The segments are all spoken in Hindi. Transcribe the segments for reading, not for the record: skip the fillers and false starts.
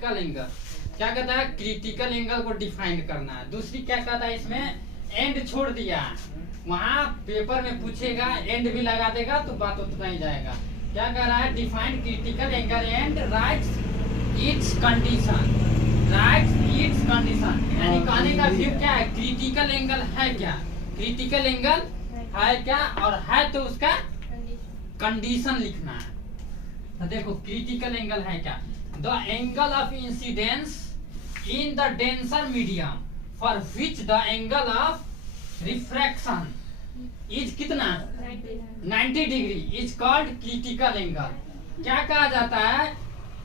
Critical angle. क्या कहता है, क्रिटिकल एंगल को डिफाइन करना है। दूसरी क्या कहता है, इसमें एंड छोड़ दिया, वहां पेपर में पूछेगा एंड भी लगा देगा तो बात उतना ही जाएगा। क्या कह रहा है, define critical angle and rights it's condition, rights it's condition. यानी कहने का व्यू क्या है, क्रिटिकल एंगल है क्या, क्रिटिकल एंगल है क्या, और है तो उसका कंडीशन लिखना है। तो देखो क्रिटिकल एंगल है क्या, the angle of incidence in the denser medium for which the angle of refraction is कितना 90 degree is called critical angle. क्या कहा जाता है,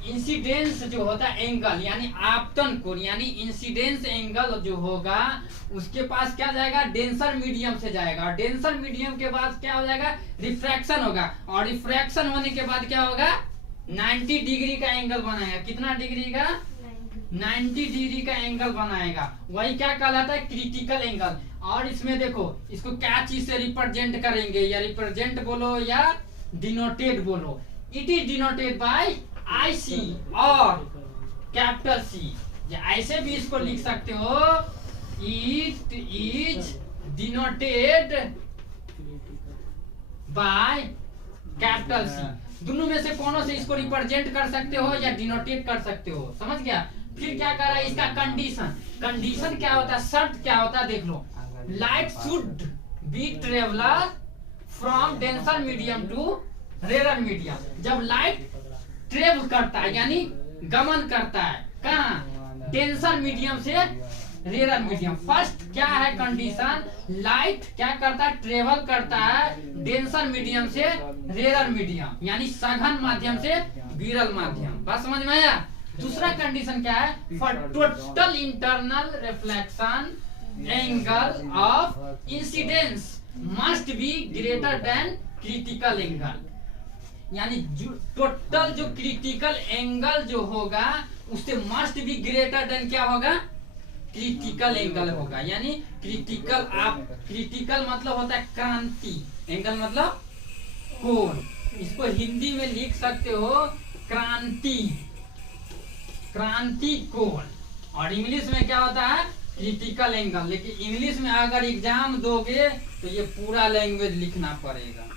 इंसिडेंस जो होता है एंगल यानी आपतन कोण, यानी इंसिडेंस एंगल जो होगा उसके पास क्या जाएगा, डेंसर मीडियम से जाएगा, और डेंसर मीडियम के बाद क्या हो जाएगा, रिफ्रैक्शन होगा, और रिफ्रैक्शन होने के बाद क्या होगा, 90 डिग्री का एंगल बनाएगा। कितना डिग्री का, 90 डिग्री का एंगल बनाएगा। वही क्या कहलाता है, क्रिटिकल एंगल। और इसमें देखो इसको क्या चीज से रिप्रेजेंट करेंगे, या रिप्रेजेंट बोलो या डिनोटेड बोलो, it is denoted by IC और कैपिटल C। या ऐसे भी इसको लिख सकते हो, it is denoted by capital C। दोनों में से कोनो से इसको रिप्रेजेंट कर सकते हो या डिनोटेट कर सकते हो, समझ गया। फिर क्या कर रहा है, इसका कंडीशन, कंडीशन क्या होता है, शर्त क्या होता है, देख लो, light should be traveller from denser medium to rare medium. जब लाइट ट्रेवल करता है यानी गमन करता है, कहाँ, डेंसर मीडियम से रेयर मीडियम। फर्स्ट क्या है कंडीशन, लाइट क्या करता है, ट्रेवल करता है डेंसर मीडियम से रेयर मीडियम, यानी सघन माध्यम से विरल माध्यम। बात समझ में आया। दूसरा कंडीशन क्या है, for total internal reflection angle of incidence must be greater than critical angle. यानी टोटल जो क्रिटिकल एंगल जो होगा उससे मस्ट बी ग्रेटर देन क्या होगा, क्रिटिकल एंगल होगा। यानी क्रिटिकल, आप क्रिटिकल मतलब होता है क्रांति, एंगल मतलब कोण। इसको हिंदी में लिख सकते हो क्रांति, क्रांति कोण। और इंग्लिश में क्या होता है, क्रिटिकल एंगल। लेकिन इंग्लिश में अगर एग्जाम दोगे तो ये पूरा लैंग्वेज लिखना पड़ेगा।